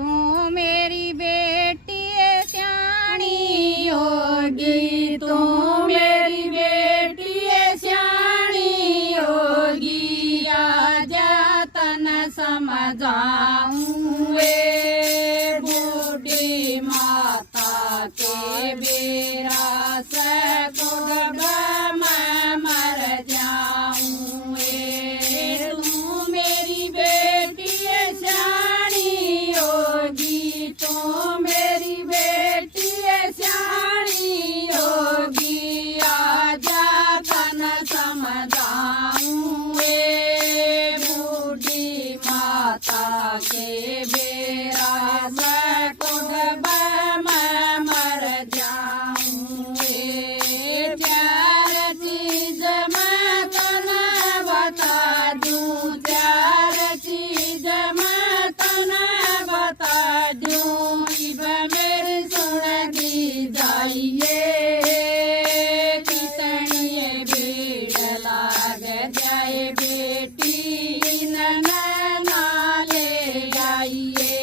तू मेरी बेटी है स्याणी होगी, तू मेरी बेटी है स्याणी होगी। आजा तन समझाऊं वे बूढ़ी माता के बेरा से कुछ मैं मर जाऊं वे। तू मेरी बेटी है स्याणी होगी, तू मेरी बेटी है स्याणी होगी। आजा तन समझाऊं वे बूढ़ी माता के बेरा से कुछ मैं मर जाऊं वे। चार चीज मैं तने बता दूं, चार चीज मैं तने बता दूं। इब मेरी सुन दी जाइए, कितनी भीड़ लाग जाए बेटी नैना ले आइए।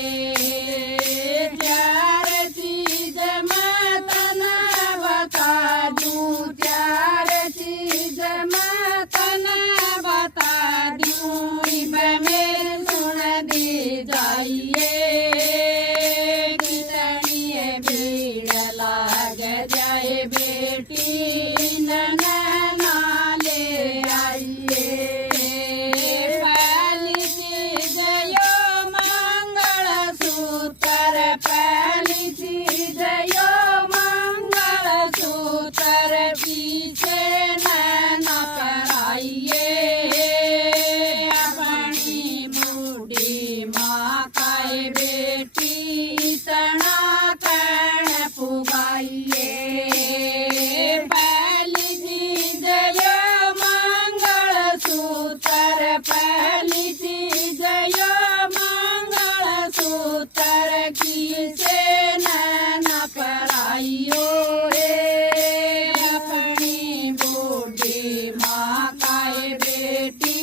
चार चीज मैं तने बता दूं, चार चीज मैं तने बता दूं। इब मेरी सुन दी जाइए, कितनी भीड़ लाग जाए बेटी नैना ले आइए। पहली चीज यो मंगल सूत्र, पहली चीज यो मंगल सूत्र। पीछे नैना कराइए, अपनी बूढ़ी माँ का बेटी तना कण पुगाइए। पहली चीज यो मंगल सूत्र, पहली चीज यो मंगल सूत्र। किसे नैना पराइयो रे, अपनी बूढ़ी माँ का बेटी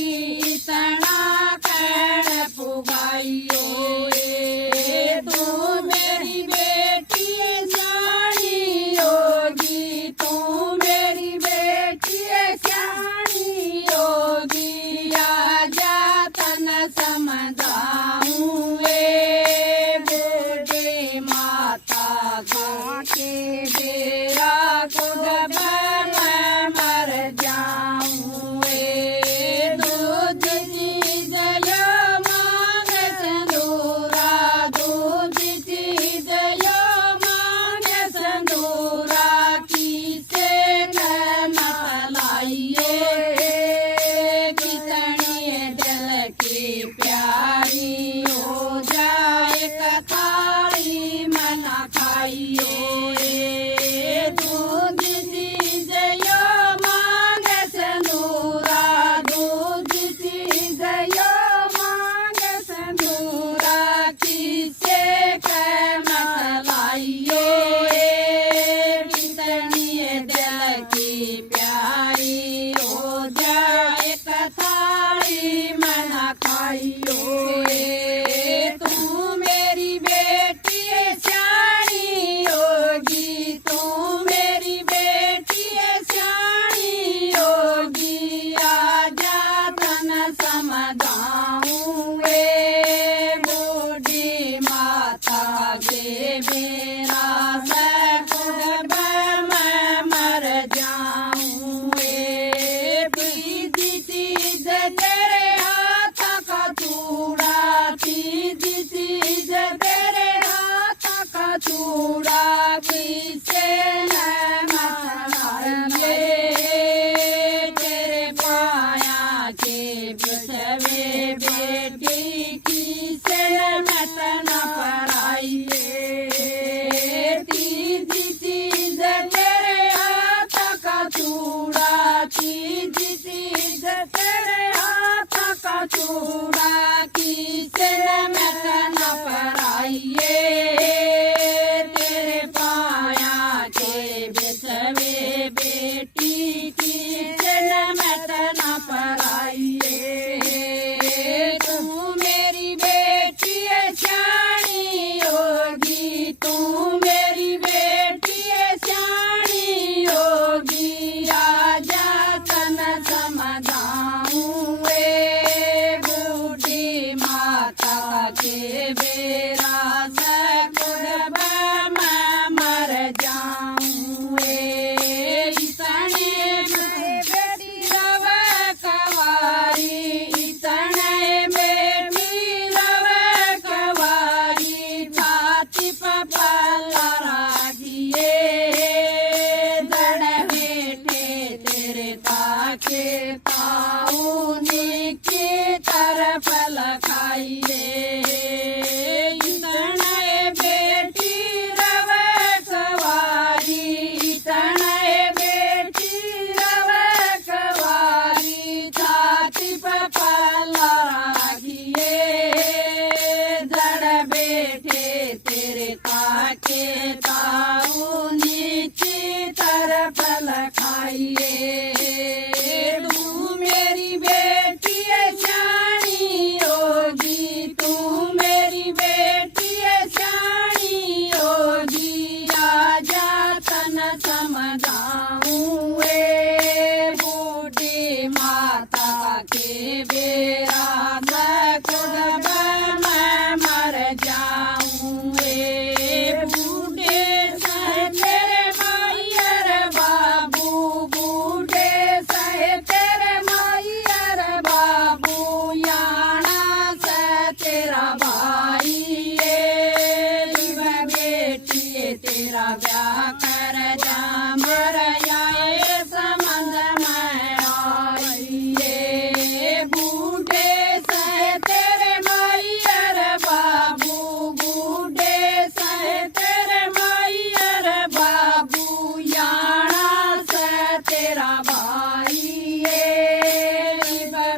तना कण पुगाइयो रे। तू मेरी बेटी स्याणी होगी, तू मेरी बेटी स्याणी होगी। आजा तन समझाऊं वे बूढ़ी माता के बेरा खुद मैं मर जाऊं वे। दूध चीज यो मांग संदूरा, दूध चीज यो मांग संदूरा। किसे मतलाइए, कितनी दिल की प्यारी हो जाए कथाड़ी मना खाइए। दूध चीज यो मांग संदूरा, दूध चीज यो मांग संदूरा। किसे मतलाइए, कितनी दिल की प्यारी हो जाए कथाड़ी मना खाइयो। तू मेरी बेटी स्याणी होगी, तू मेरी बेटी स्याणी होगी। आजा तन समझाऊं वे बूढ़ी माता के बेरा से खुद मैं मर जाऊं वे। तीजी चीज तेरे हाथ का चूड़ा, तीजी चीज तेरे हाथ का चूड़ा। किसे नैना चढ़ाइए, तेरे पाया के बिछवे बेटी। किसे नैना पराइए, तीजी चीज तेरे हाथ का चूड़ा, तीजी चीज तेरे हाथ का चूड़ा। किसे नैना पराइए, तेरे पाया के बिछवे बेटी। किसे नैना पराइए, तू मेरी बेटी स्याणी माता के बेरा से कुर्ब मैं मर जाऊं इतने बेटी रव कवारी इतने बेटी रव कवारी छाती पर पल्ला राखिए धड़ बैठे तेरे ताके पाऊनी की तरफ लखाइए इतने बेटी रव कवारी इतने बेटी रव कवारी छाती पर पल्ला राखिए धड़ बैठे तेरे ताके ताऊ नीची तरफ लखाइए तू मेरी बेटी है जानी होगी तू मेरी बेटी है जानी होगी आजा तन समझाऊं बूढ़ी माता के बेरा मैं कुर्ब मैं मर जाऊं बूढ़े सह तेरे मायर बाबू बूढ़े सह तेरे मायर बाबू याना से तेरा भाई बेटी तेरा ब्याह कर जा मर आए संबंध में आइए बूढ़े सह तेरे मायर बाबू बूढ़े सह तेरे मायर बाबू याना से तेरा भाई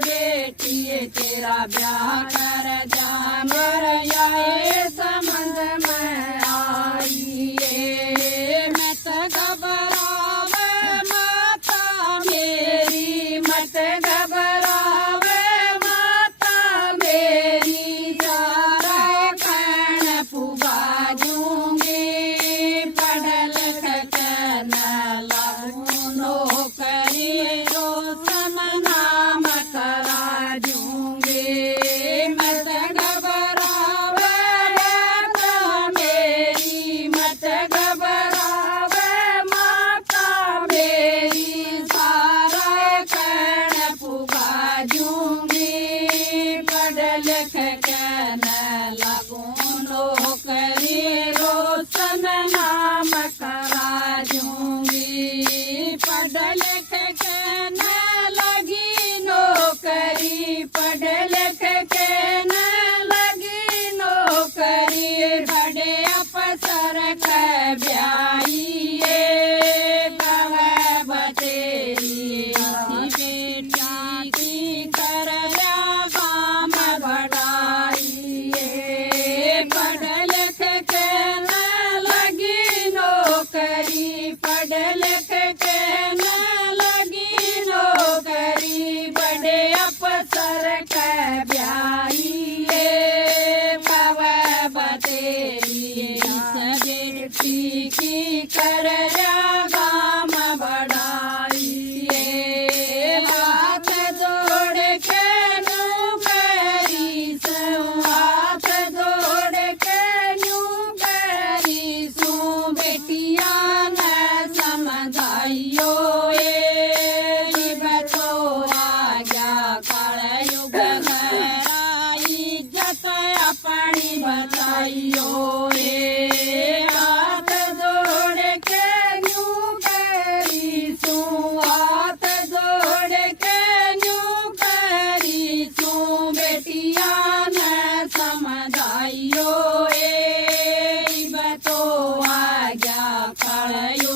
बेटी तेरा ब्याह कर जा मर आए संबंध में आइए मत घबरावे माता मेरी मत घबरावे माता मेरी सारा खैन पुगा दूंगी पढ़ लिख कर न लगूं नौकरी रोशन नाम करा दूंगी मत घबरावे माता मेरी मत घबरावे माता मेरी सारा खैन पुगा दूंगी पढ़ लिख कर न लगूं नौकरी रोशन नाम करा दूंगी पढ़ लिख के न लगी नौकरी पढ़ लिख के न लगी नौकरी बड़े अफसर के ब्याइए भव तेरी बेटा की कर काम बढ़ाइए पढ़ लिख के न लगी नौकरी पढ़ लिख के न लगी नौकरी बड़े अफसर के ब्याइए भव तेरी बेटी की कर काम बढ़ाइए हाथ जोड़ के नौकरी से हाथ जोड़ के नौकरी सू बेटिया न समझाइयो बचो आ गया कलयुग गहराई इज्जत अपनी बचाइयो हाथ जोड़ के नौकरी सू हाथ जोड़ के नौकरी सू बेटिया न समझाइयो बचो आ गया कलयुग